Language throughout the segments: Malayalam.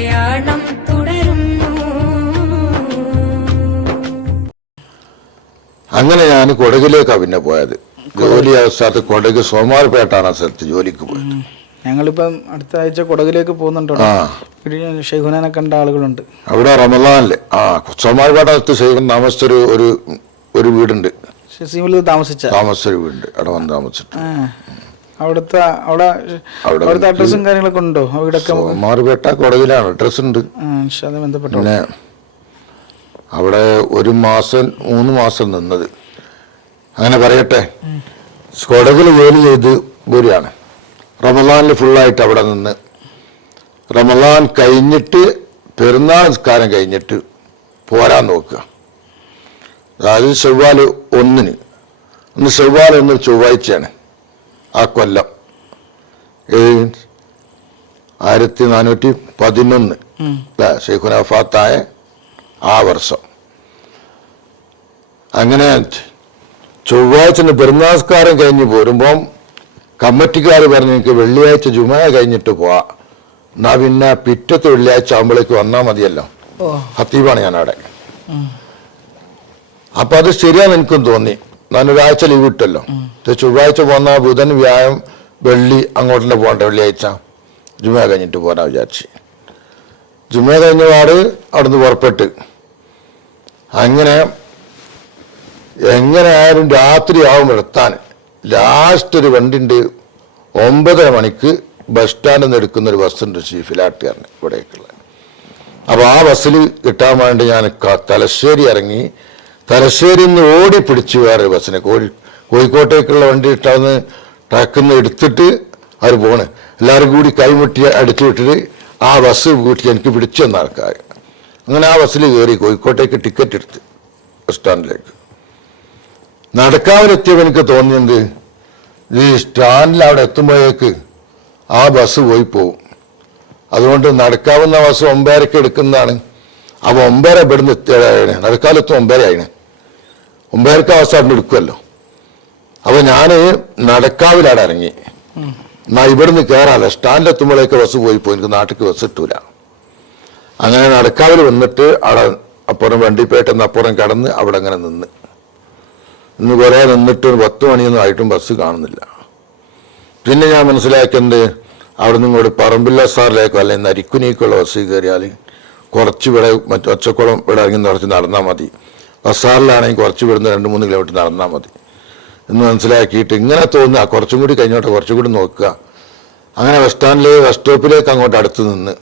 പ്രയാണം തുടരുന്നു. അങ്ങനെ ഞാൻ പിന്നെ പോയത്. ജോലി അവസ്ഥ കൊടക് സോമാർപേട്ടാണ് ആ സ്ഥലത്ത് ജോലിക്ക് പോയത്. ഞങ്ങളിപ്പം അടുത്ത ആഴ്ച കൊടകിലേക്ക് പോകുന്നുണ്ടോ കണ്ട ആളുകളുണ്ട്. അവിടെ റമദാനിൽ. ആ സോമാർപേട്ട സ്ഥലത്ത് ഷെയ്ഖുൻ ഒരു ഒരു വീടുണ്ട്. താമസിച്ച. താമസിച്ചൊരു വീടുണ്ട്. അവിടെ വന്ന് താമസിച്ചിട്ട്. അവിടുത്തെ അവിടെ അവിടെ അവിടുത്തെ അഡ്രസ്സും കാര്യങ്ങളൊക്കെ ഉണ്ടോ? അവിടൊക്കെ സോമാർപേട്ട കൊടകിലാണ് അഡ്രസ് ഉണ്ട്. പിന്നെ അവിടെ ഒരു മാസം മൂന്ന് മാസം നിന്നത്. അങ്ങനെ പറയട്ടെ. കൊടകിൽ ജോലി ചെയ്ത് വരികയാണ് റമദാനിൽ ഫുള്ളായിട്ട് അവിടെ നിന്ന്. റമദാൻ കഴിഞ്ഞിട്ട് പെരുന്നാൾ നിസ്കാരം കഴിഞ്ഞിട്ട് പോരാൻ നോക്കുക. അതായത് ചൊവ്വാൽ ഒന്നിന്. ഒന്ന് ചൊവ്വാൽ ഒന്ന് ചൊവ്വാഴ്ചയാണ്. ആ കൊല്ലം. ആയിരത്തി നാനൂറ്റി പതിനൊന്ന് ഷെയ്ഖുനഫാത്തായ ഷെയ്ഖുന ഫാത്തായ ആ വർഷം. അങ്ങനെ ചൊവ്വാഴ്ച പെരുന്നാസ്കാരം കഴിഞ്ഞ് പോരുമ്പം കമ്മിറ്റിക്കാർ പറഞ്ഞു എനിക്ക് വെള്ളിയാഴ്ച ജുമ കഴിഞ്ഞിട്ട് പോവാ. എന്നാ പിന്നെ പിറ്റത്തെ വെള്ളിയാഴ്ച ആകുമ്പോഴേക്ക് വന്നാൽ മതിയല്ലോ. ഹത്തീബാണ് ഞാൻ അവിടെ. അപ്പൊ അത് ശരിയാന്ന് എനിക്കും തോന്നി. ഞാൻ ഒരാഴ്ച ലീവ് ഇട്ടല്ലോ. ഇത് ചൊവ്വാഴ്ച പോന്ന ബുധൻ വ്യാഴം വെള്ളി അങ്ങോട്ടല്ലേ പോകണ്ട വെള്ളിയാഴ്ച. ജുമ കഴിഞ്ഞിട്ട് പോരാ വിചാരിച്ച്. ജുമ കഴിഞ്ഞ പാട് അവിടുന്ന് പുറപ്പെട്ട്. അങ്ങനെ എങ്ങനെ ആയാലും രാത്രി ആവും എത്താൻ. ലാസ്റ്റ് ഒരു വണ്ടിണ്ട്. ഒമ്പതര മണിക്ക് ബസ് സ്റ്റാൻഡിൽ നിന്ന് എടുക്കുന്ന ഒരു ബസ്സുണ്ട് ഷീഫിലാട്ടുകാരന് ഇവിടേക്കുള്ള. അപ്പോൾ ആ ബസ്സിൽ കിട്ടാൻ വേണ്ടി ഞാൻ തലശ്ശേരി ഇറങ്ങി തലശ്ശേരി നിന്ന് ഓടി പിടിച്ചു വേറെ ബസ്സിനെ കോഴി കോഴിക്കോട്ടേക്കുള്ള വണ്ടി ഇട്ടാന്ന് ട്രക്കിൽ എടുത്തിട്ട് അവർ പോണ്. എല്ലാവരും കൂടി കൈമുട്ടി അടിച്ചു വിട്ടിട്ട് ആ ബസ് കൂട്ടി എനിക്ക് പിടിച്ചു തന്ന ആൾക്കാർ അങ്ങനെ ആ ബസ്സിൽ കയറി കോഴിക്കോട്ടേക്ക് ടിക്കറ്റ് എടുത്ത് ബസ് സ്റ്റാൻഡിലേക്ക്. നടക്കാവിലെത്തിയപ്പോൾ എനിക്ക് തോന്നിയത് ഈ സ്റ്റാൻഡിൽ അവിടെ എത്തുമ്പോഴേക്ക് ആ ബസ് പോയി പോവും. അതുകൊണ്ട് നടക്കാവുന്ന ബസ് ഒമ്പതരക്ക് എടുക്കുന്നതാണ്. അപ്പൊ ഒമ്പതര ഇവിടുന്ന് നടക്കാലെത്തും ഒമ്പതരയാണ് ഒമ്പതരക്ക് അവിടെ എടുക്കുമല്ലോ അപ്പൊ ഞാൻ നടക്കാവിലാണ് ഇറങ്ങി. എന്നാ ഇവിടുന്ന് കയറാല്ല സ്റ്റാൻഡിൽ എത്തുമ്പോഴേക്ക് ബസ് പോയി പോയി. എനിക്ക് നാട്ടിലേക്ക് ബസ് കിട്ടൂല. അങ്ങനെ നടക്കാവിൽ വന്നിട്ട് അവിടെ അപ്പുറം വണ്ടിപ്പേട്ടെന്ന് അപ്പുറം കടന്ന് അവിടെ അങ്ങനെ നിന്ന്. ഇന്ന് കുറെ നിന്നിട്ട് ഒരു പത്ത് മണിയൊന്നും ആയിട്ടും ബസ് കാണുന്നില്ല. പിന്നെ ഞാൻ മനസ്സിലാക്കിയത് അവിടെ നിന്ന് ഇങ്ങോട്ട് പറമ്പില്ല സാറിലേക്കോ അല്ലെങ്കിൽ നരിക്കുനിക്കുള്ള ബസ് കയറിയാൽ കുറച്ച് ഇവിടെ മറ്റു ഒച്ചക്കുളം ഇവിടെ ഇറങ്ങി നിറച്ച് നടന്നാൽ മതി. ബസ്സാറിലാണെങ്കിൽ കുറച്ച് ഇവിടുന്ന് രണ്ട് മൂന്ന് കിലോമീറ്റർ നടന്നാൽ മതി. എന്ന് മനസ്സിലാക്കിയിട്ട് ഇങ്ങനെ തോന്നുക കുറച്ചും കൂടി കഴിഞ്ഞോട്ടെ കുറച്ചും കൂടി നോക്കുക. അങ്ങനെ ബസ് സ്റ്റാൻഡിലെ ബസ് സ്റ്റോപ്പിലേക്ക് അങ്ങോട്ട് അടുത്ത് നിന്ന്.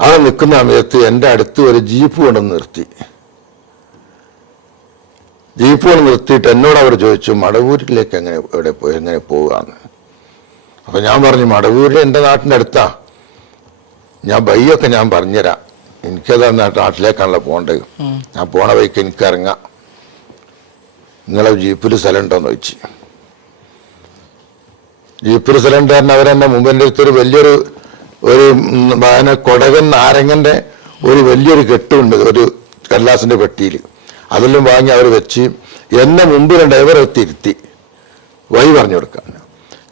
അവിടെ നിൽക്കുന്ന സമയത്ത് എന്റെ അടുത്ത് ഒരു ജീപ്പ് കൊണ്ടുവന്ന് നിർത്തി. ജീപ്പ് കൊണ്ട് നിർത്തിയിട്ട് എന്നോട് അവർ ചോദിച്ചു മടവൂരിലേക്ക് എങ്ങനെ എവിടെ പോയി എങ്ങനെ പോവുകയാണ് അപ്പം ഞാൻ പറഞ്ഞു മടവൂരിൽ എന്റെ നാട്ടിന്റെ അടുത്താ. ഞാൻ ബൈയൊക്കെ ഞാൻ പറഞ്ഞുതരാം. എനിക്കത് നാട്ടിലേക്കാണല്ലോ പോകേണ്ടത് ഞാൻ പോണ വഴിക്ക് എനിക്ക് ഇറങ്ങാം. നിങ്ങളെ ജീപ്പിൽ സ്ഥലം ഉണ്ടോന്ന് ചോദിച്ചു. ജീപ്പിൽ സ്ഥലം ഉണ്ടായിരുന്ന അവരെന്നെ മുമ്പിന്റെ അടുത്തൊരു വലിയൊരു ഒരു വായന കൊടകൻ നാരങ്ങന്റെ ഒരു വലിയൊരു കെട്ടുണ്ട്. ഒരു കല്ലാസിന്റെ പെട്ടിയിൽ. അതെല്ലാം വാങ്ങി അവർ വെച്ച് എന്നെ മുമ്പിൽ ഡ്രൈവർ എത്തിയിരുത്തി വഴി പറഞ്ഞു കൊടുക്കാൻ.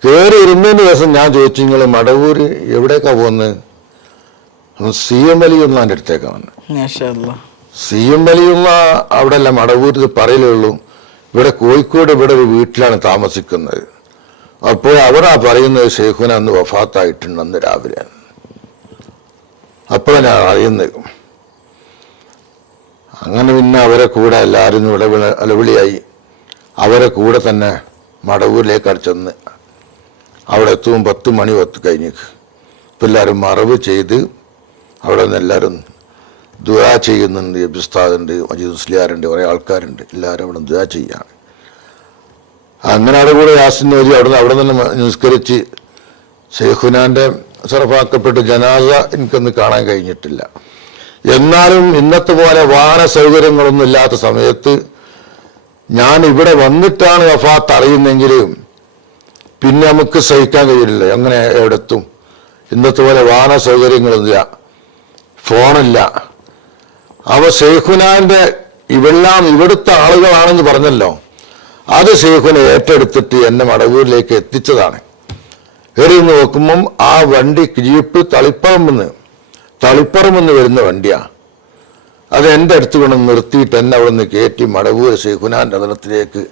കയറി ഇരുന്നതിന് ദിവസം ഞാൻ ചോദിച്ചു നിങ്ങൾ മടവൂര് എവിടേക്കാണ് പോകുന്നത് സി എം വലിയുള്ളാന്റെ എന്റെ മാഷാ അല്ലാ. സി എം വലിയുള്ള അവിടെ അല്ല മടവൂര് ഇത് പറയലുള്ളൂ ഇവിടെ കോഴിക്കോട് ഇവിടെ ഒരു വീട്ടിലാണ് താമസിക്കുന്നത്. അപ്പോൾ അവിടെ പറയുന്നത് ഷെയ്ഖുന അന്ന് വഫാത്തായിട്ടുണ്ട് അന്ന് രാവിലെ. അപ്പോൾ ഞാൻ അറിയുന്നത് അങ്ങനെ പിന്നെ അവരെ കൂടെ എല്ലാവരും ഇവിടെ അലവിളിയായി. അവരെ കൂടെ തന്നെ മടവൂരിലേക്ക് ചെന്ന് അവിടെ എത്തുമ്പോൾ പത്ത് മണി പത്ത് കഴിഞ്ഞേക്ക് എല്ലാവരും മറവ് ചെയ്ത് അവിടെ നിന്ന് എല്ലാവരും ദുരാ ചെയ്യുന്നുണ്ട് എബിസ്താദുണ്ട് മജീദ് മുസ്ലിയാരുണ്ട് കുറേ ആൾക്കാരുണ്ട്. എല്ലാവരും അവിടെ ദുരാ ചെയ്യാണ് അങ്ങനെ അവിടെ കൂടെ യാസിൻ ഓതി അവിടെ അവിടെ നിന്ന് നിസ്കരിച്ച് ഷെയ്ഖുനാന്റെ സർഫാക്കപ്പെട്ട് ജനാസ എനിക്കൊന്ന് കാണാൻ കഴിഞ്ഞിട്ടില്ല. എന്നാലും ഇന്നത്തെ പോലെ വാഹന സൗകര്യങ്ങളൊന്നും ഇല്ലാത്ത സമയത്ത് ഞാൻ ഇവിടെ വന്നിട്ടാണ് വഫാത്ത് അറിയുന്നെങ്കിലും പിന്നെ നമുക്ക് സഹിക്കാൻ കഴിയില്ല. അങ്ങനെ എവിടെത്തും? ഇന്നത്തെ പോലെ വാഹന സൗകര്യങ്ങളൊന്നുമില്ല. ഫോണില്ല അവ ഷെയ്ഖുനാന്റെ ഇവെല്ലാം ഇവിടുത്തെ ആളുകളാണെന്ന് പറഞ്ഞല്ലോ. അത് ഷെയ്ഖുനെ ഏറ്റെടുത്തിട്ട് എന്നെ മടവൂരിലേക്ക് എത്തിച്ചതാണ്. എറിഞ്ഞ് നോക്കുമ്പം ആ വണ്ടി ജീപ്പ് തളിപ്പറമ്പെന്ന് തളിപ്പറമ്പെന്ന് വരുന്ന വണ്ടിയാ. അത് എന്റെ അടുത്ത് കൊണ്ട് നിർത്തിയിട്ട് എന്നെ അവിടെ നിന്ന് കയറ്റി മടവൂർ ശേഖുനാന്റെ അതലത്തിലേക്ക്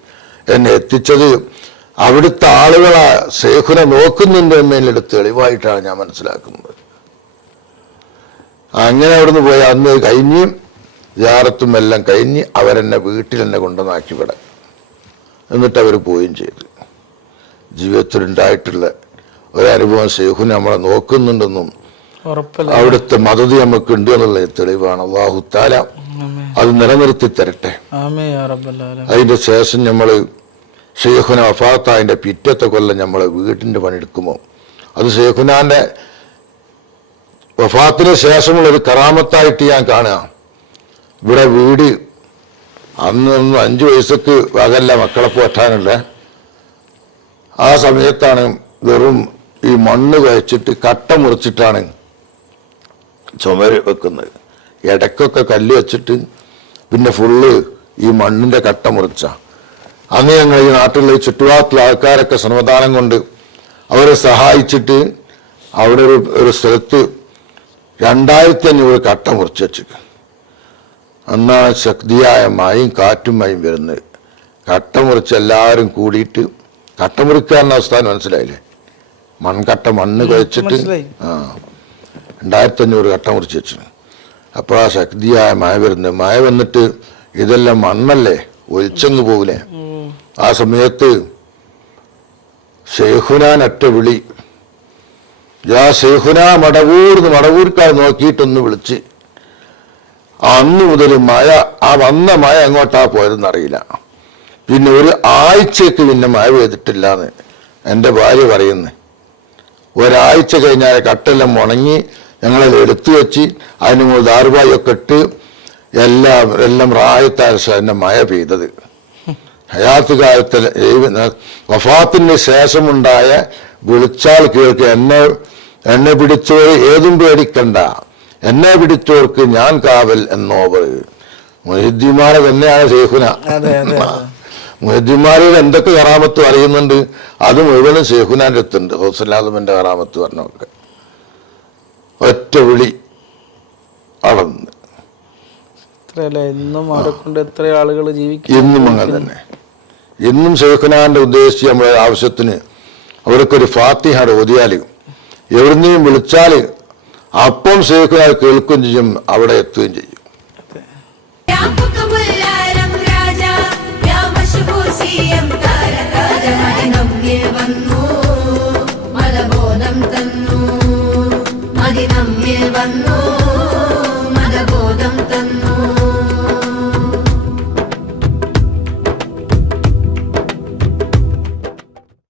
എന്നെ എത്തിച്ചത് അവിടുത്തെ ആളുകളെ ശേഖുനെ നോക്കുന്നുണ്ട് എന്നതിന്റെ തെളിവായിട്ടാണ് ഞാൻ മനസ്സിലാക്കുന്നത്. അങ്ങനെ അവിടുന്ന് പോയി. അന്ന് കഴിഞ്ഞ് ജാറത്തും എല്ലാം കഴിഞ്ഞ് അവരെന്നെ വീട്ടിൽ തന്നെ കൊണ്ടുവന്നാക്കി വിട എന്നിട്ട് അവർ പോവുകയും ചെയ്തു. ജീവിതത്തിലുണ്ടായിട്ടുള്ള ഒരനുഭവം സേഹു നമ്മളെ നോക്കുന്നുണ്ടെന്നും അവിടുത്തെ മതതി നമുക്കുണ്ട് എന്നുള്ള തെളിവാണ്. അള്ളാഹുത്താല അത് നിലനിർത്തി തരട്ടെ. അതിന്റെ ശേഷം നമ്മൾ ഷെയ്ഖുന വഫാത്ത അതിന്റെ പിറ്റത്തെ കൊല്ലം നമ്മൾ വീടിന്റെ പണിയെടുക്കുമോ? അത് ഷെയ്ഖുനാന്റെ വഫാത്തിന് ശേഷമുള്ള ഒരു കറാമത്തായിട്ട് ഞാൻ കാണുക. ഇവിടെ വീട് അന്ന് ഒന്ന് അഞ്ചു വയസ്സക്ക് വകല്ല മക്കളെ പോറ്റാനല്ല ആ സമയത്താണ് വെറും ഈ മണ്ണ് കഴിച്ചിട്ട് കട്ട മുറിച്ചിട്ടാണ് ചുമര് വെക്കുന്നത്. ഇടയ്ക്കൊക്കെ കല്ല് വെച്ചിട്ട് പിന്നെ ഫുള്ള് ഈ മണ്ണിന്റെ കട്ട മുറിച്ച. അന്ന് ഞങ്ങൾ ഈ നാട്ടിലെ ഈ ചുറ്റുപാടത്തുള്ള ആൾക്കാരൊക്കെ ശ്രമദാനം കൊണ്ട് അവരെ സഹായിച്ചിട്ട് അവിടെ ഒരു ഒരു സ്ഥലത്ത് രണ്ടായിരത്തി അഞ്ഞൂറ് കട്ട മുറിച്ച് വെച്ചു അന്നാണ് ശക്തിയായ മഴയും കാറ്റും മഴയും വരുന്നത്. കട്ട മുറിച്ച് എല്ലാവരും കൂടിയിട്ട് കട്ട മുറിക്കാരന്റെ അവസ്ഥ മനസ്സിലായില്ലേ? മൺകട്ട മണ്ണ് കഴിച്ചിട്ട്. ആ രണ്ടായിരത്തി അഞ്ഞൂറ് കട്ട മുറിച്ച് വെച്ചു അപ്പോൾ ആ ശക്തിയായ മഴ വരുന്നത്. മഴ വന്നിട്ട് ഇതെല്ലാം മണ്ണല്ലേ? ഒലിച്ചങ്ങ് പോകില്ലേ ആ സമയത്ത് ഷെയ്ഹുനാൻ ഒറ്റ വിളി യാ ഷെയ്ഖുന മടവൂർന്ന് മടവൂർക്കാർ നോക്കിയിട്ടൊന്ന് വിളിച്ച് അന്ന് മുതൽ മഴ ആ വന്ന മഴ എങ്ങോട്ടാ പോയതെന്ന് അറിയില്ല. പിന്നെ ഒരു ആഴ്ചക്ക് പിന്നെ മഴ പെയ്തിട്ടില്ല എന്ന് എന്റെ ഭാര്യ പറയുന്നു. ഒരാഴ്ച കഴിഞ്ഞാൽ കട്ടെല്ലാം ഉണങ്ങി ഞങ്ങളത് എടുത്തു വെച്ച് അതിന് മുകളിൽ ദാറുപായൊക്കെ ഇട്ട് എല്ലാം എല്ലാം റായത്താരശ എന്നെ മഴ പെയ്തത്. ഹയാത്ത് കാലത്തിൽ വഫാത്തിന് ശേഷമുണ്ടായ വിളിച്ചാൽ കേൾക്ക് എന്നെ എന്നെ പിടിച്ചവർ ഏതും പേടിക്കണ്ട. എന്നെ പിടിച്ചവർക്ക് ഞാൻ കാവൽ എന്നോ മൊഹിദ്ദിമാരെ തന്നെയാണ് ഷെയ്ഖുന അതെ. എന്തൊക്കെ കറാമത്ത് അറിയുന്നുണ്ട് അത് മുഴുവനും ഷെയ്ഖുനാന്റെ അടുത്തുണ്ട്. ഹൗസലാദമിന്റെ കറാമത്ത് പറഞ്ഞൊക്കെ ഒറ്റ വിളി അളന്ന്. ഇന്നും എത്ര ആളുകൾ ജീവിക്കും? ഇന്നും അങ്ങനെ തന്നെ. ഇന്നും ഷെയ്ഖുനാന്റെ ഉദ്ദേശിച്ച് നമ്മുടെ ആവശ്യത്തിന് അവർക്കൊരു ഫാത്തിഹ ഓതിയാൽ എവിടുന്നെയും വിളിച്ചാൽ അപ്പം സേഫായി കേൾക്കുകയും ചെയ്യും അവിടെ എത്തുകയും ചെയ്യും.